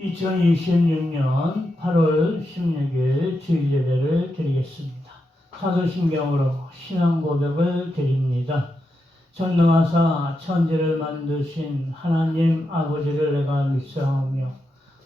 2026년 8월 16일 주일 예배를 드리겠습니다. 사도신경으로 신앙 고백을 드립니다. 전능하사 천지를 만드신 하나님 아버지를 내가 믿사오며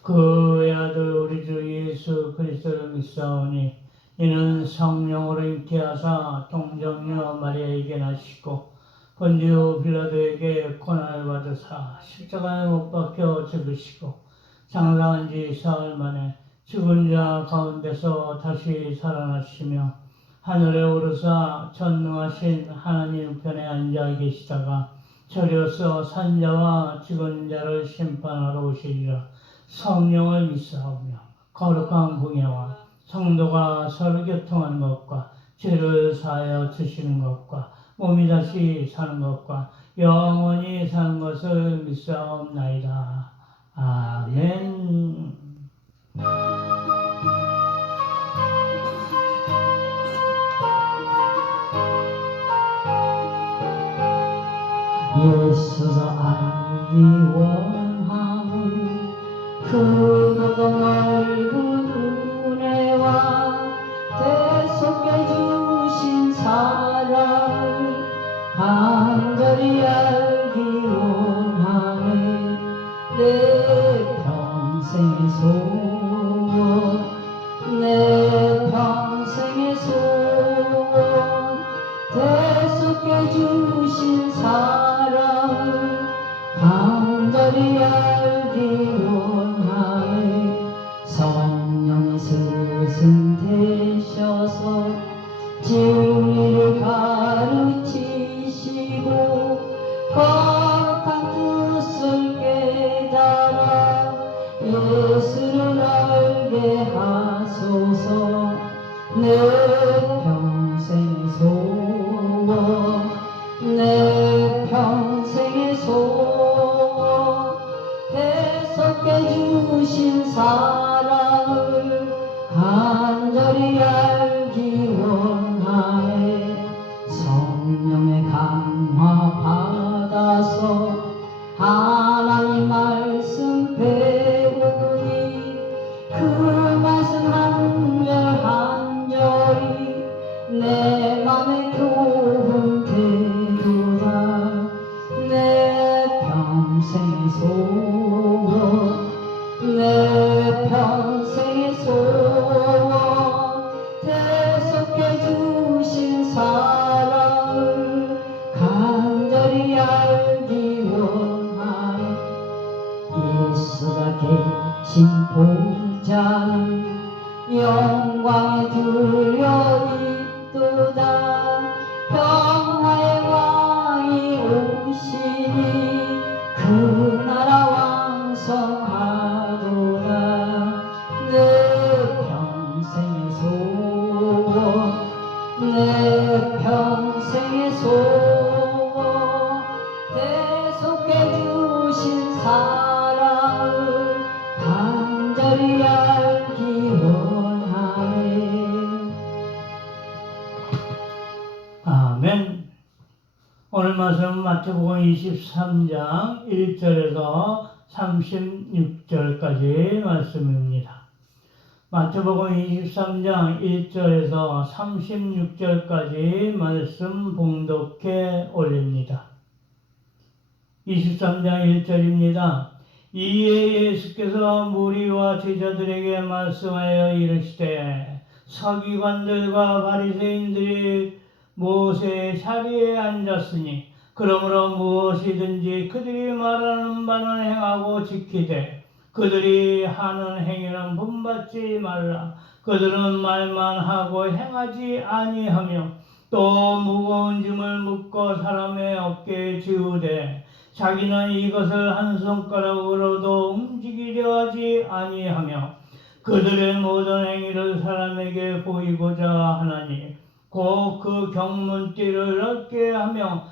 그 외아들 우리 주 예수 그리스도를 믿사오니 이는 성령으로 잉태하사 동정녀 마리아에게 나시고 본디오 빌라도에게 고난을 받으사 십자가에 못 박혀 죽으시고 장사한 지 사흘 만에 죽은 자 가운데서 다시 살아나시며 하늘에 오르사 전능하신 하나님 편에 앉아 계시다가 저려서 산자와 죽은 자를 심판하러 오시리라. 성령을 믿사오며 거룩한 공예와 성도가 서로 교통하는 것과 죄를 사하여 주시는 것과 몸이 다시 사는 것과 영원히 사는 것을 믿사옵나이다. 아멘. 예수가 알기 원함은 그 넓은 은혜와 대속해 주신 사랑을 간절히 알기 원하네. 내 평생의 소원, 내 평생의 소원, 대속해 주신 사랑을 간절히 알기 원하네. 성령이 스승되셔서 진리를 가르치시고 거룩한 뜻을 깨달아 예수를 알게 하소서. 내 평생의 소원, 내 평생의 소원, 대속해 주신 사랑을 간절히 알기 원하네. 성령의 강화 받아서 하나님 말씀 배우니 그 말씀 한 절 한 절이 내 맘에 교훈 되도다. 내 평생의 소원, 내 평생의 소원, 대속해 주신 사랑을 간절히 알기 원하네. 예수가 계신 보좌는 영광에 둘려 있도다. 평화의 왕이 오시니 그 나라 왕성하도다. 내 평생의 소원, 내 평생의 소원, 대속해 주신 사랑을 간절히 알기 원하네. 아멘. 오늘 말씀은 마태복음 23장 1절에서 36절까지 말씀입니다. 마태복음 23장 1절에서 36절까지 말씀 봉독해 올립니다. 23장 1절입니다. 이에 예수께서 무리와 제자들에게 말씀하여 이르시되 서기관들과 바리새인들이 모세의 자리에 앉았으니 그러므로 무엇이든지 그들이 말하는 바는 행하고 지키되 그들이 하는 행위는 본받지 말라. 그들은 말만 하고 행하지 아니하며 또 무거운 짐을 묶어 사람의 어깨에 지우되 자기는 이것을 한 손가락으로도 움직이려 하지 아니하며 그들의 모든 행위를 사람에게 보이고자 하나니 곧 그 경문띠를 넓게 하며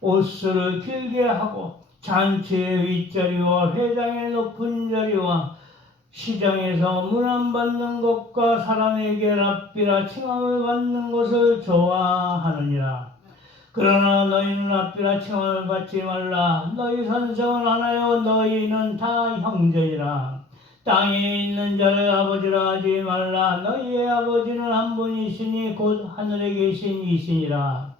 옷수를 길게 하고 잔치의 윗자리와 회당의 높은 자리와 시장에서 문안받는 것과 사람에게 랍비라 칭함을 받는 것을 좋아하느니라. 그러나 너희는 앞이라 칭함을 받지 말라. 너희 선생은 하나요 너희는 다 형제니라. 땅에 있는 자를 아버지라 하지 말라. 너희의 아버지는 한 분이시니 곧 하늘에 계신 이시니라.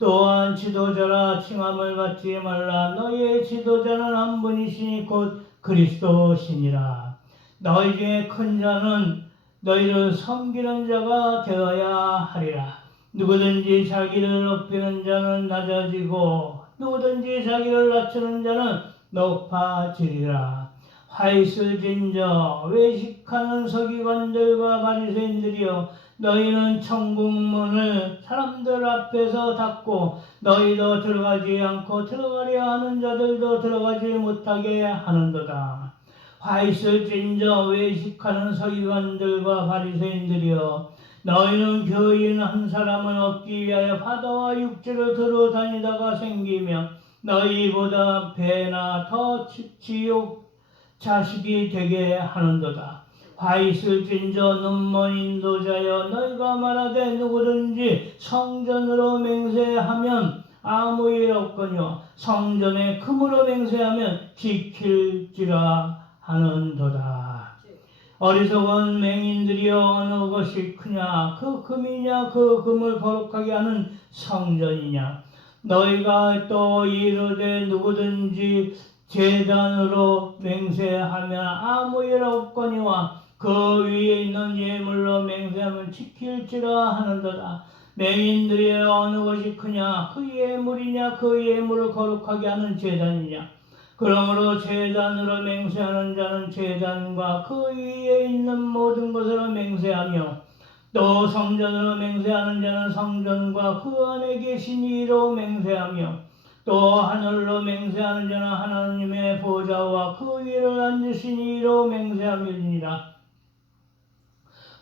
또한 지도자라 칭함을 받지 말라. 너희의 지도자는 한 분이시니 곧 그리스도시니라. 너희 중에 큰 자는 너희를 섬기는 자가 되어야 하리라. 누구든지 자기를 높이는 자는 낮아지고 누구든지 자기를 낮추는 자는 높아지리라. 화 있을 진저 외식하는 서기관들과 바리새인들이여, 너희는 천국문을 사람들 앞에서 닫고 너희도 들어가지 않고 들어가려 하는 자들도 들어가지 못하게 하는도다. 화 있을 진저 외식하는 서기관들과 바리새인들이여, 너희는 교인 한 사람을 얻기 위하여 바다와 육지를 두루 다니다가 생기며 너희보다 배나 더 지옥 자식이 되게 하는도다. 화 있을진저 눈먼 인도자여, 너희가 말하되 누구든지 성전으로 맹세하면 아무 일 없거니와 성전에 금으로 맹세하면 지킬지라 하는도다. 어리석은 맹인들이여, 어느 것이 크냐? 그 금이냐? 그 금을 거룩하게 하는 성전이냐? 너희가 또 이르되 누구든지 제단으로 맹세하면 아무 일 없거니와 그 위에 있는 예물로 맹세하면 지킬지라 하는도다. 맹인들이 어느 것이 크냐? 그 예물이냐? 그 예물을 거룩하게 하는 제단이냐? 그러므로 제단으로 맹세하는 자는 제단과 그 위에 있는 모든 것으로 맹세하며, 또 성전으로 맹세하는 자는 성전과 그 안에 계신 이로 맹세하며, 또 하늘로 맹세하는 자는 하나님의 보좌와 그 위를 앉으신 이로 맹세함이니라.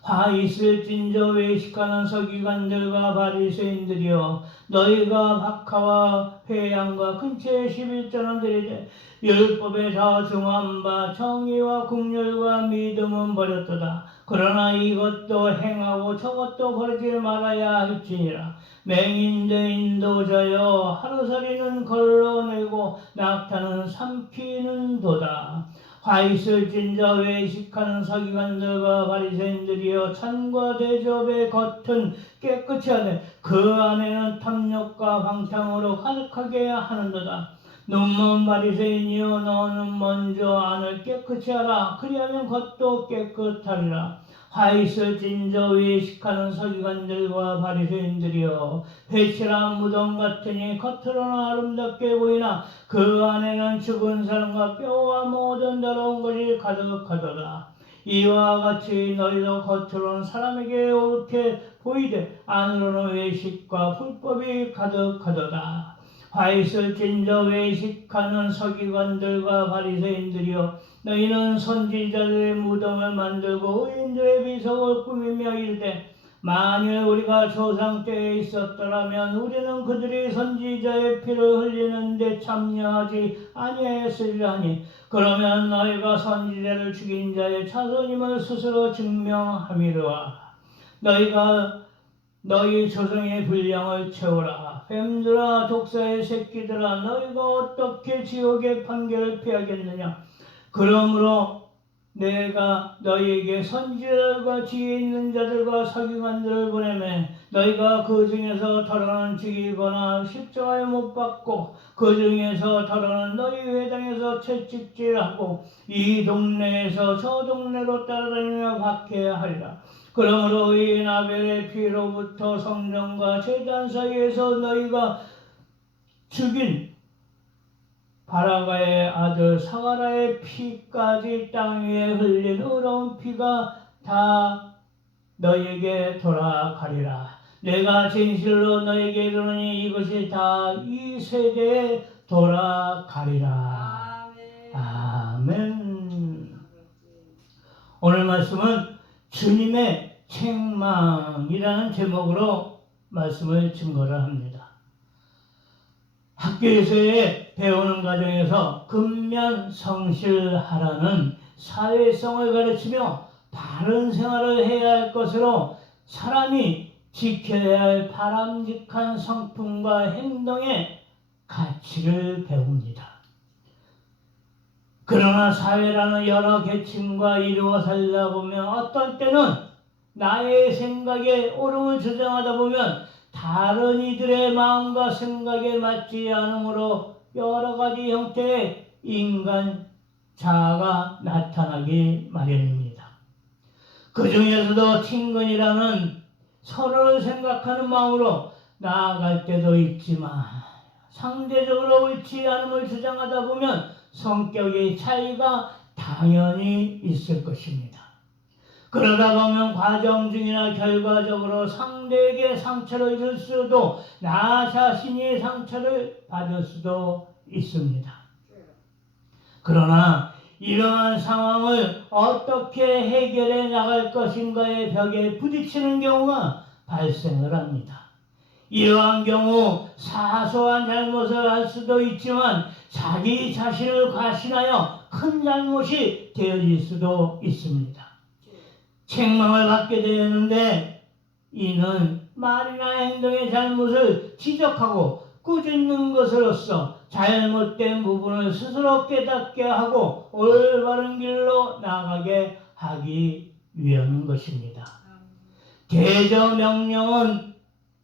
화 있을진저 외식하는 서기관들과 바리새인들이여, 너희가 박하와 회양과 근처에 11조는 드리되 율법에 다 정한 바 정의와 국률과 믿음은 버렸도다. 그러나 이것도 행하고 저것도 버리지 말아야 할지니라. 맹인대 인도자여, 하루살이는 걸러내고 낙타는 삼키는 도다. 화 있을진저 외식하는 서기관들과 바리새인들이여, 찬과 대접의 겉은 깨끗이 하되 그 안에는 탐욕과 방탕으로 가득하게 하는도다. 눈먼 바리새인이여, 너는 먼저 안을 깨끗이 하라. 그리하면 겉도 깨끗하리라. 화 있을진저 외식하는 서기관들과 바리새인들이여, 회칠한 무덤 같으니 겉으로는 아름답게 보이나 그 안에는 죽은 사람과 뼈와 모든 더러운 것이 가득하도다. 이와 같이 너희도 겉으로는 사람에게 옳게 보이되 안으로는 외식과 불법이 가득하도다. 화 있을진저 외식하는 서기관들과 바리새인들이여, 너희는 선지자들의 무덤을 만들고 의인들의 비석을 꾸미며 이르되, 만일 우리가 조상 때에 있었더라면 우리는 그들이 선지자의 피를 흘리는데 참여하지 아니하였으리라 하니, 그러면 너희가 선지자를 죽인 자의 자손임을 스스로 증명함이로라. 너희가 너희 조상의 분량을 채우라. 뱀들아, 독사의 새끼들아, 너희가 어떻게 지옥의 판결을 피하겠느냐? 그러므로 내가 너희에게 선지자들과 지혜 있는 자들과 서기관들을 보내매, 너희가 그 중에서 더러는 죽이거나 십자가에 못 박고 그 중에서 더러는 너희 회당에서 채찍질하고 이 동네에서 저 동네로 따라다니며 박해하리라. 그러므로 이 아벨의 피로부터 성전과 제단 사이에서 너희가 죽인 바라가의 아들 사가라의 피까지 땅 위에 흘린 의로운 피가 다 너희에게 돌아가리라. 내가 진실로 너희에게 이르노니 이것이 다 이 세대에 돌아가리라. 아멘. 오늘 말씀은 주님의 책망이라는 제목으로 말씀을 증거를 합니다. 학교에서의 배우는 과정에서 근면 성실하라는 사회성을 가르치며 바른 생활을 해야 할 것으로 사람이 지켜야 할 바람직한 성품과 행동의 가치를 배웁니다. 그러나 사회라는 여러 계층과 이루어 살다 보면 어떤 때는 나의 생각에 옳음을 주장하다 보면 다른 이들의 마음과 생각에 맞지 않으므로 여러 가지 형태의 인간 자아가 나타나기 마련입니다. 그 중에서도 친근이라는 서로를 생각하는 마음으로 나아갈 때도 있지만 상대적으로 옳지 않음을 주장하다 보면 성격의 차이가 당연히 있을 것입니다. 그러다 보면 과정 중이나 결과적으로 상대에게 상처를 줄 수도 나 자신이 상처를 받을 수도 있습니다. 그러나 이러한 상황을 어떻게 해결해 나갈 것인가의 벽에 부딪히는 경우가 발생을 합니다. 이러한 경우 사소한 잘못을 할 수도 있지만 자기 자신을 과신하여 큰 잘못이 되어질 수도 있습니다. 책망을 받게 되는데 이는 말이나 행동의 잘못을 지적하고 꾸짖는 것으로서 잘못된 부분을 스스로 깨닫게 하고 올바른 길로 나가게 하기 위한 것입니다. 대저 명령은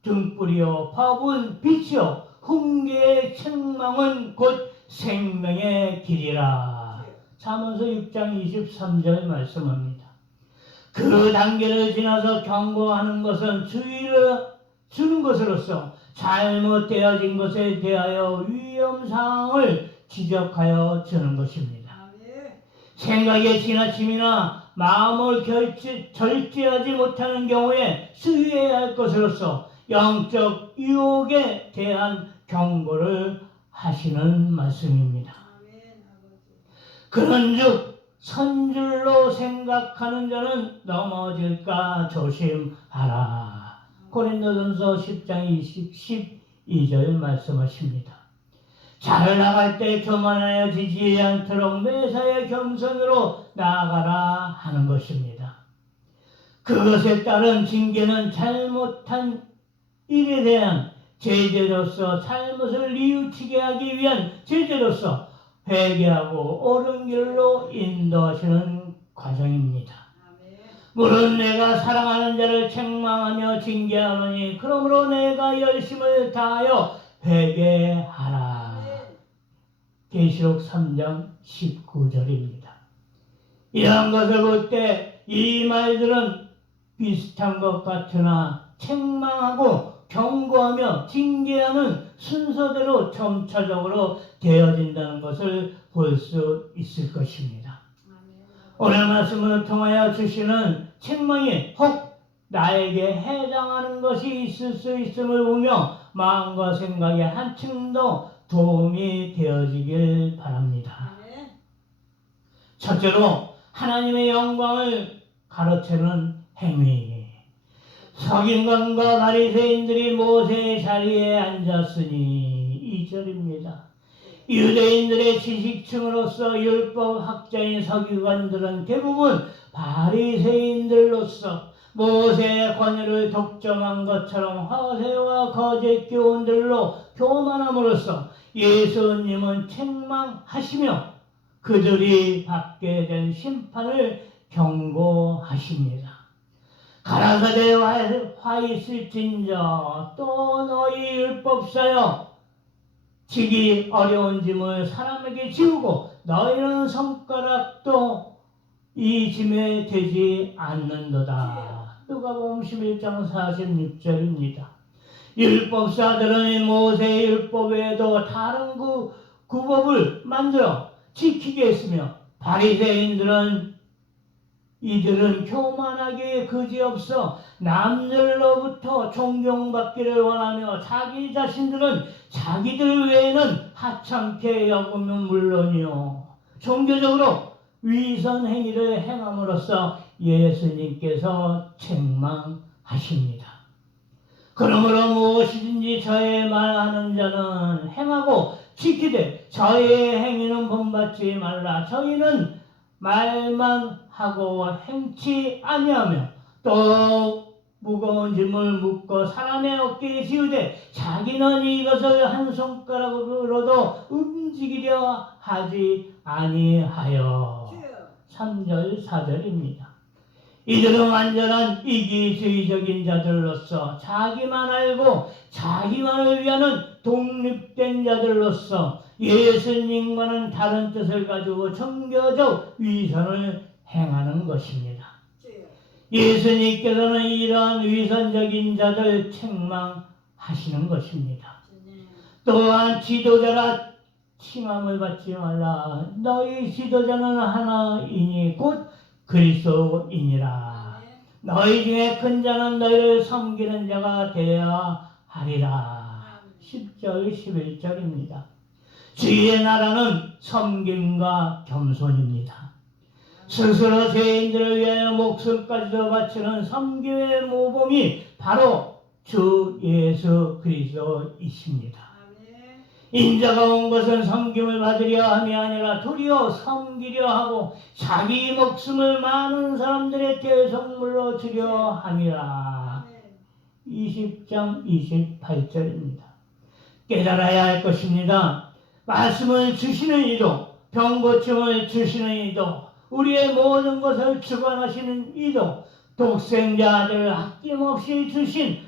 등불이요 법은 빛이요 훈계의 책망은 곧 생명의 길이라. 잠언서 6장 23절 말씀합니다. 그 단계를 지나서 경고하는 것은 주의를 주는 것으로서 잘못되어진 것에 대하여 위험사항을 지적하여 주는 것입니다. 생각의 지나침이나 마음을 절제하지 못하는 경우에 수위해야 할 것으로서 영적 유혹에 대한 경고를 하시는 말씀입니다. 그런즉 선줄로 생각하는 자는 넘어질까 조심하라. 고린도전서 10장 12절 말씀하십니다. 잘 나갈 때 교만하여 지지 않도록 매사에 겸손으로 나아가라 하는 것입니다. 그것에 따른 징계는 잘못한 일에 대한 제재로서 잘못을 뉘우치게 하기 위한 제재로서 회개하고 옳은 길로 인도하시는 과정입니다. 물론 내가 사랑하는 자를 책망하며 징계하노니 그러므로 내가 열심을 다하여 회개하라. 계시록 3장 19절입니다. 이러한 것을 볼 때 이 말들은 비슷한 것 같으나 책망하고 경고하며 징계하는 순서대로 점차적으로 되어진다는 것을 볼 수 있을 것입니다. 오늘 말씀을 통하여 주시는 책망이 혹 나에게 해당하는 것이 있을 수 있음을 보며 마음과 생각에 한층 더 도움이 되어지길 바랍니다. 첫째로 하나님의 영광을 가로채는 행위. 서기관과 바리새인들이 모세의 자리에 앉았으니 2절입니다. 유대인들의 지식층으로서 율법학자인 서기관들은 대부분 바리새인들로서 모세의 권위를 독점한 것처럼 허세와 거짓 교훈들로 교만함으로써 예수님은 책망하시며 그들이 받게 된 심판을 경고하십니다. 가라사대 화 있을진저 또 너희 율법사여 지기 어려운 짐을 사람에게 지우고 너희는 손가락도 이 짐에 되지 않는도다. 누가복음 11장 46절입니다. 율법사들은 모세의 율법 외에도 다른 구법을 만들어 지키게 했으며 바리새인들은 이들은 교만하게 그지없어 남들로부터 존경받기를 원하며 자기 자신들은 자기들 외에는 하찮게 여기면 물론이요 종교적으로 위선 행위를 행함으로써 예수님께서 책망하십니다. 그러므로 무엇이든지 저의 말하는 자는 행하고 지키되 저의 행위는 본받지 말라. 저희는 말만 하고 행치 아니하며 또 무거운 짐을 묶어 사람의 어깨에 지우되 자기는 이것을 한 손가락으로도 움직이려 하지 아니하여. 3절 4절입니다. 이들은 완전한 이기주의적인 자들로서 자기만 알고 자기만을 위하는 독립된 자들로서 예수님과는 다른 뜻을 가지고 종교적 위선을 행하는 것입니다. 예수님께서는 이러한 위선적인 자들 책망하시는 것입니다. 또한 지도자라 칭함을 받지 말라. 너희 지도자는 하나이니 곧 그리스도이니라. 너희 중에 큰 자는 너희를 섬기는 자가 되어야 하리라. 10절 11절입니다. 주의 나라는 섬김과 겸손입니다. 스스로 죄인들을 위하여 목숨까지도 바치는 섬김의 모범이 바로 주 예수 그리스도이십니다. 인자가 온 것은 섬김을 받으려 함이 아니라 도리어 섬기려 하고 자기 목숨을 많은 사람들의 대성물로 주려 함이라. 20장 28절입니다. 깨달아야 할 것입니다. 말씀을 주시는 이도, 병고침을 주시는 이도, 우리의 모든 것을 주관하시는 이도, 독생자 아들을 아낌없이 주신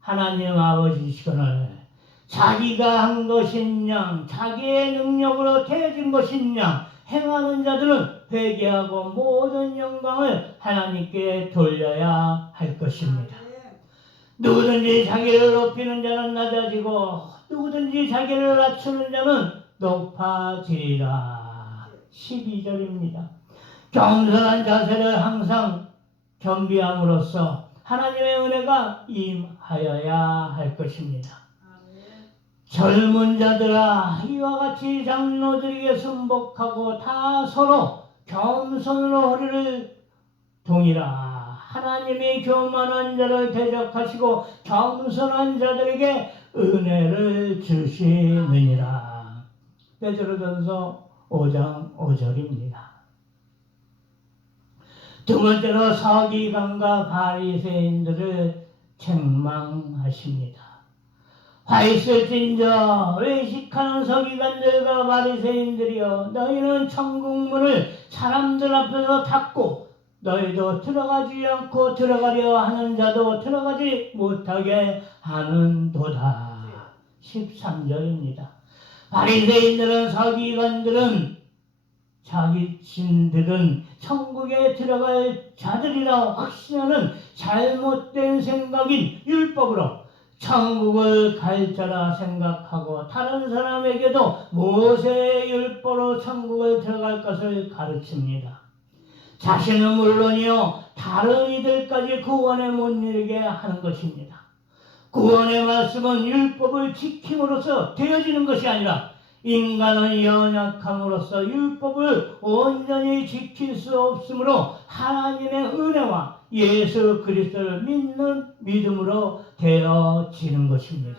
하나님 아버지시거늘 자기가 한 것이냐, 자기의 능력으로 되어진 것이냐 행하는 자들은 회개하고 모든 영광을 하나님께 돌려야 할 것입니다. 누구든지 자기를 높이는 자는 낮아지고 누구든지 자기를 낮추는 자는 높아지리라. 12절입니다. 겸손한 자세를 항상 겸비함으로써 하나님의 은혜가 임하여야 할 것입니다. 젊은 자들아, 이와 같이 장로들에게 순복하고 다 서로 겸손으로 허리를 동이라. 하나님이 교만한 자를 대적하시고 겸손한 자들에게 은혜를 주시느니라. 베드로전서 5장 5절입니다. 두 번째로 서기관과 바리새인들을 책망하십니다. 화 있을진저 외식하는 서기관들과 바리새인들이여, 너희는 천국문을 사람들 앞에서 닫고 너희도 들어가지 않고 들어가려 하는 자도 들어가지 못하게 하는도다. 13절입니다. 바리새인들은 서기관들은 자기신들은 천국에 들어갈 자들이라 확신하는 잘못된 생각인 율법으로 천국을 갈 자라 생각하고 다른 사람에게도 모세의 율법으로 천국을 들어갈 것을 가르칩니다. 자신은 물론이요 다른 이들까지 구원에 못 이르게 하는 것입니다. 구원의 말씀은 율법을 지킴으로써 되어지는 것이 아니라 인간은 연약함으로써 율법을 온전히 지킬 수 없으므로 하나님의 은혜와 예수 그리스도를 믿는 믿음으로 되어지는 것입니다.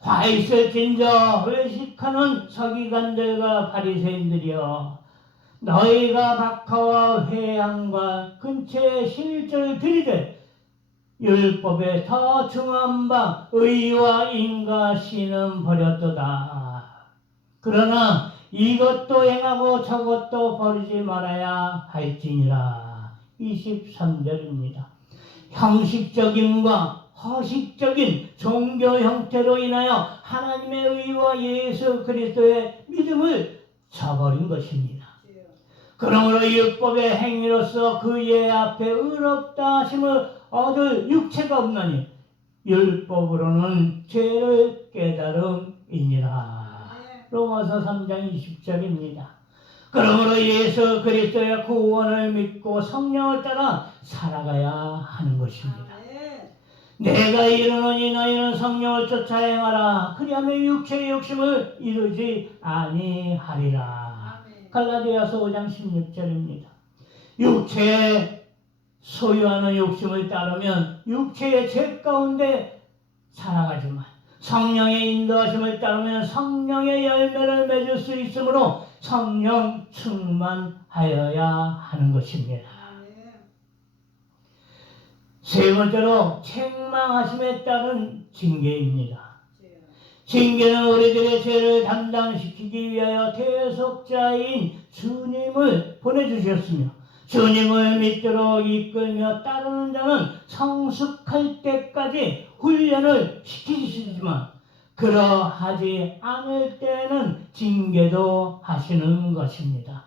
화 있을진저 외식하는 서기관들과 바리새인들이여, 너희가 박하와 회양과 근처에 실절을 들이되 율법에 더 중한 바 의와 인과신은 버렸도다. 그러나 이것도 행하고 저것도 버리지 말아야 할지니라. 23절입니다. 형식적인과 허식적인 종교 형태로 인하여 하나님의 의와 예수 그리스도의 믿음을 저버린 것입니다. 그러므로 율법의 행위로서 그의 앞에 의롭다 하심을 얻을 육체가 없나니 율법으로는 죄를 깨달음이니라. 로마서 3장 20절입니다. 그러므로 예수 그리스도의 구원을 믿고 성령을 따라 살아가야 하는 것입니다. 내가 이르노니 너희는 성령을 쫓아 행하라. 그리하면 육체의 욕심을 이루지 아니하리라. 갈라디아서 5장 16절입니다. 육체에 소유하는 욕심을 따르면 육체의 죄 가운데 살아가지만 성령의 인도하심을 따르면 성령의 열매를 맺을 수 있으므로 성령 충만하여야 하는 것입니다. 세 번째로 책망하심에 따른 징계입니다. 징계는 우리들의 죄를 담당시키기 위하여 대속자인 주님을 보내주셨으며 주님을 믿도록 이끌며 따르는 자는 성숙할 때까지 훈련을 시키시지만 그러하지 않을 때는 징계도 하시는 것입니다.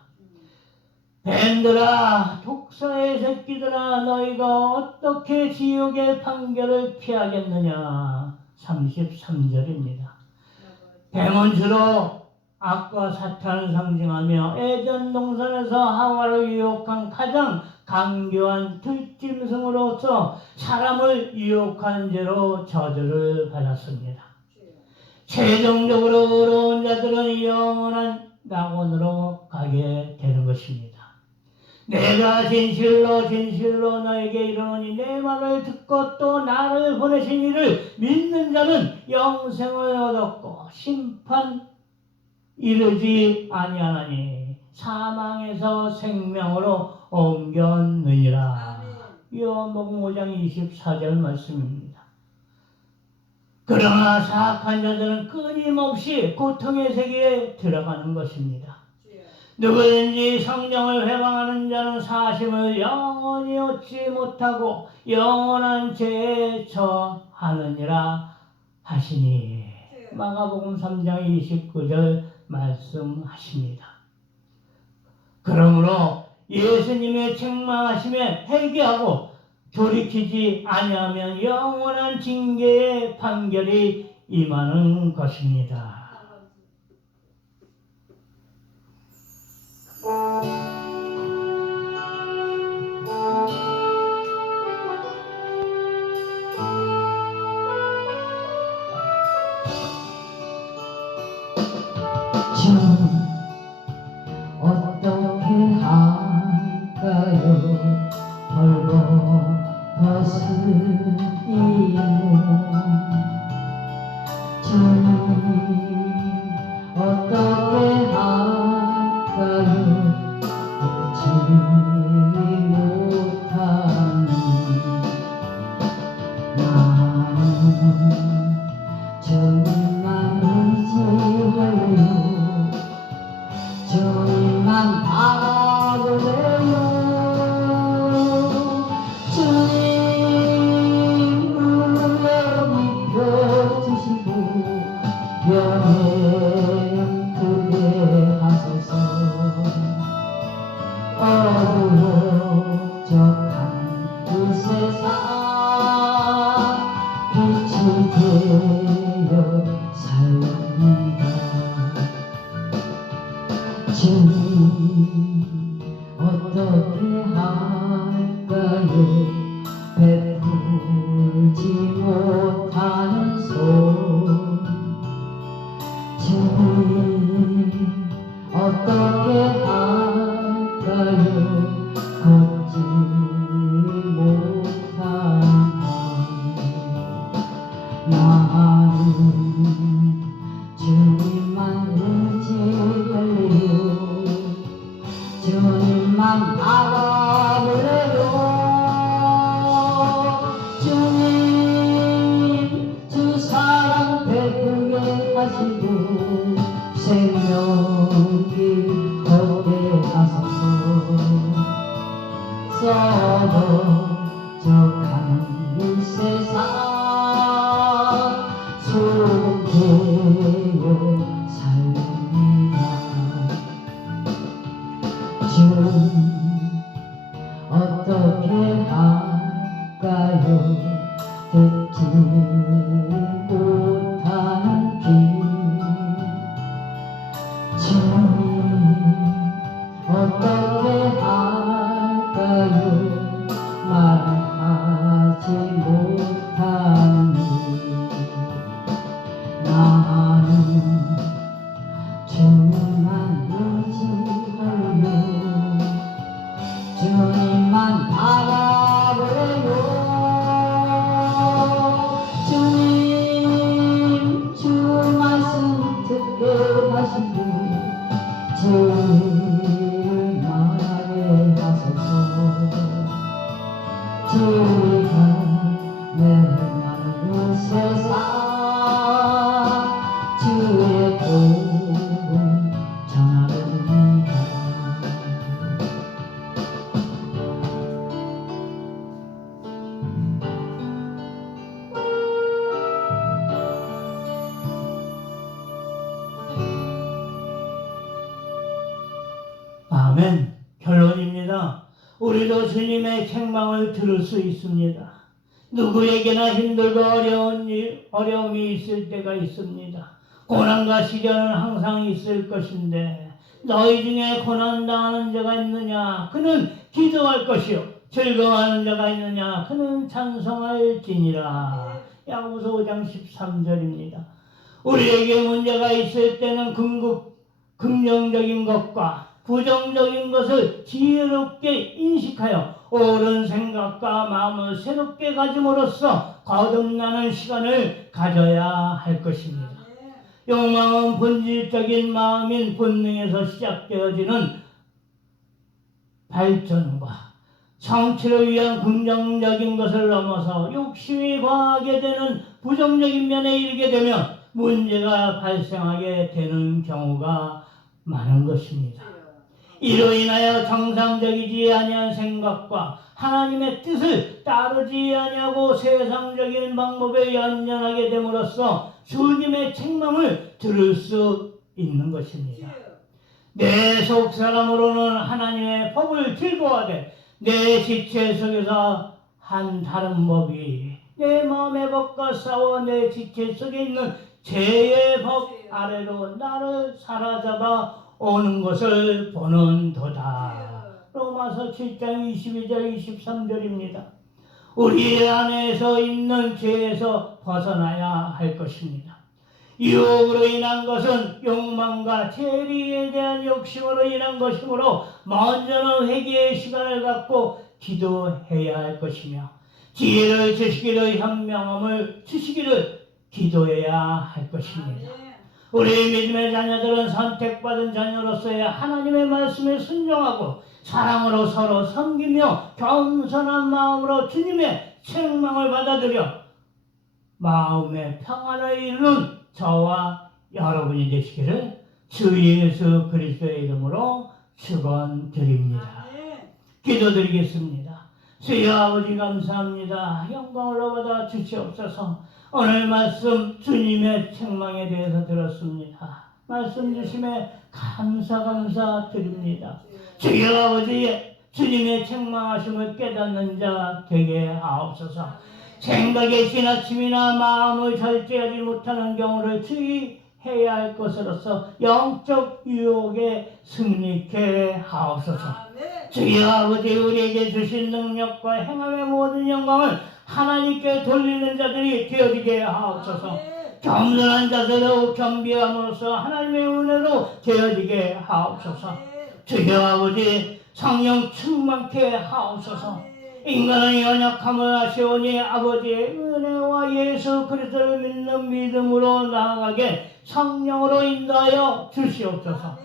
뱀들아, 독사의 새끼들아, 너희가 어떻게 지옥의 판결을 피하겠느냐. 33절입니다. 뱀은 주로 악과 사탄을 상징하며 에덴 동산에서 하와를 유혹한 가장 강교한 들짐승으로서 사람을 유혹한 죄로 저주를 받았습니다. 최종적으로 의로운 자들은 영원한 낙원으로 가게 되는 것입니다. 내가 진실로 진실로 너에게 이르노니 내 말을 듣고 또 나를 보내신 이를 믿는 자는 영생을 얻었고 심판 이르지 아니하나니 사망에서 생명으로 옮겼느니라. 요한복음 5장 24절 말씀입니다. 그러나 사악한 자들은 끊임없이 고통의 세계에 들어가는 것입니다. 누구든지 성령을 회방하는 자는 사심을 영원히 얻지 못하고 영원한 죄에 처하느니라 하시니 마가복음 3장 29절 말씀하십니다. 그러므로 예수님의 책망하심에 회개하고 돌이키지 아니하면 영원한 징계의 판결이 임하는 것입니다. 주 어떻게 할까요? 벌거벗은 이 몸 주님 어떻게 할까요? 알지 못하는 나는 주님만 의지하려 주님만 바라보래요. 주님 은혜 입혀주시고 영행 크게 하소서. 어두워져간 이 세상 빛이 되어 살립니다. 주님 어떻게 할까요? 베풀지 못하는 손 주님 어떻게 할까요? 걷지 못한 발 나는 주님만 의지할래요. 주님만 바라보래요. 주님 주 사랑 베풀게 하시고 생명길 걷게 하소서. 썩어져가는 이 세상 소개어 살립니다. 주님 어떻게 할까요? 듣지 못하는 귀 주님 어떻게 할까요? 말하지 못하니 나는 주님만 의지하며 주님만 바라보래요. 아멘. 결론입니다. 우리도 주님의 책망을 들을 수 있습니다. 누구에게나 힘들고 어려움이 있을 때가 있습니다. 고난과 시련은 항상 있을 것인데 너희 중에 고난당하는 자가 있느냐? 그는 기도할 것이요. 즐거워하는 자가 있느냐? 그는 찬송할지니라. 야고보서 5장 13절입니다. 우리에게 문제가 있을 때는 긍정적인 것과 부정적인 것을 지혜롭게 인식하여 옳은 생각과 마음을 새롭게 가짐으로써 거듭나는 시간을 가져야 할 것입니다. 욕망은 본질적인 마음인 본능에서 시작되어지는 발전과 성취를 위한 긍정적인 것을 넘어서 욕심이 과하게 되는 부정적인 면에 이르게 되면 문제가 발생하게 되는 경우가 많은 것입니다. 이로 인하여 정상적이지 아니한 생각과 하나님의 뜻을 따르지 아니하고 세상적인 방법에 연연하게 됨으로써 주님의 책망을 들을 수 있는 것입니다. 내 속 사람으로는 하나님의 법을 즐거워하되 내 지체 속에서 한 다른 법이 내 마음의 법과 싸워 내 지체 속에 있는 죄의 법 아래로 나를 사로잡아 오는 것을 보는도다. 로마서 7장 22절 23절입니다. 우리 안에서 있는 죄에서 벗어나야 할 것입니다. 유혹으로 인한 것은 욕망과 재리에 대한 욕심으로 인한 것이므로 먼저는 회개의 시간을 갖고 기도해야 할 것이며 지혜를 주시기를 현명함을 주시기를 기도해야 할 것입니다. 우리 믿음의 자녀들은 선택받은 자녀로서의 하나님의 말씀에 순종하고 사랑으로 서로 섬기며 겸손한 마음으로 주님의 책망을 받아들여 마음의 평안을 이루는 저와 여러분이 되시기를 주 예수 그리스도의 이름으로 축원드립니다. 기도드리겠습니다. 주여 아버지 감사합니다. 영광을 받아 주시옵소서. 오늘 말씀 주님의 책망에 대해서 들었습니다. 말씀 주심에 감사드립니다. 주여 아버지 주님의 책망하심을 깨닫는 자 되게 하옵소서. 생각의 지나침이나 마음을 절제하지 못하는 경우를 주의해야 할 것으로서 영적 유혹에 승리케 하옵소서. 주여 아버지 우리에게 주신 능력과 행함의 모든 영광을 하나님께 돌리는 자들이 되어지게 하옵소서. 겸손한 자세로 겸비함으로써 하나님의 은혜로 되어지게 하옵소서. 주여 아버지 성령 충만케 하옵소서. 인간의 연약함을 아시오니 아버지의 은혜와 예수 그리스도를 믿는 믿음으로 나아가게 성령으로 인도하여 주시옵소서.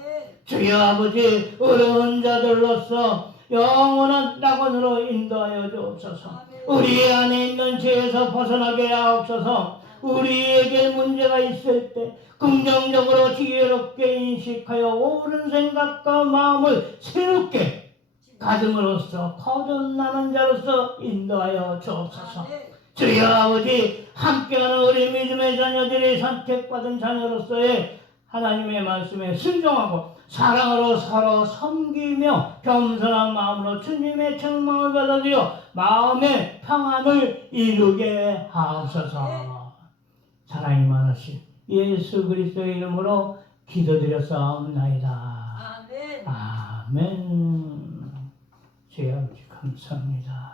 주여 아버지 어려운 자들로서 영원한 낙원으로 인도하여 주옵소서. 우리 안에 있는 죄에서 벗어나게 하옵소서. 우리에게 문제가 있을 때 긍정적으로 지혜롭게 인식하여 옳은 생각과 마음을 새롭게 가슴으로써 거듭나는 자로서 인도하여 주옵소서. 주여 아버지 함께하는 우리 믿음의 자녀들이 선택받은 자녀로서의 하나님의 말씀에 순종하고 사랑으로 서로 섬기며 겸손한 마음으로 주님의 책망을 받아들여 마음의 평안을 이루게 하옵소서. 사랑이 많으신 예수 그리스도의 이름으로 기도드렸사옵나이다. 아멘. 주여 아버지 감사합니다.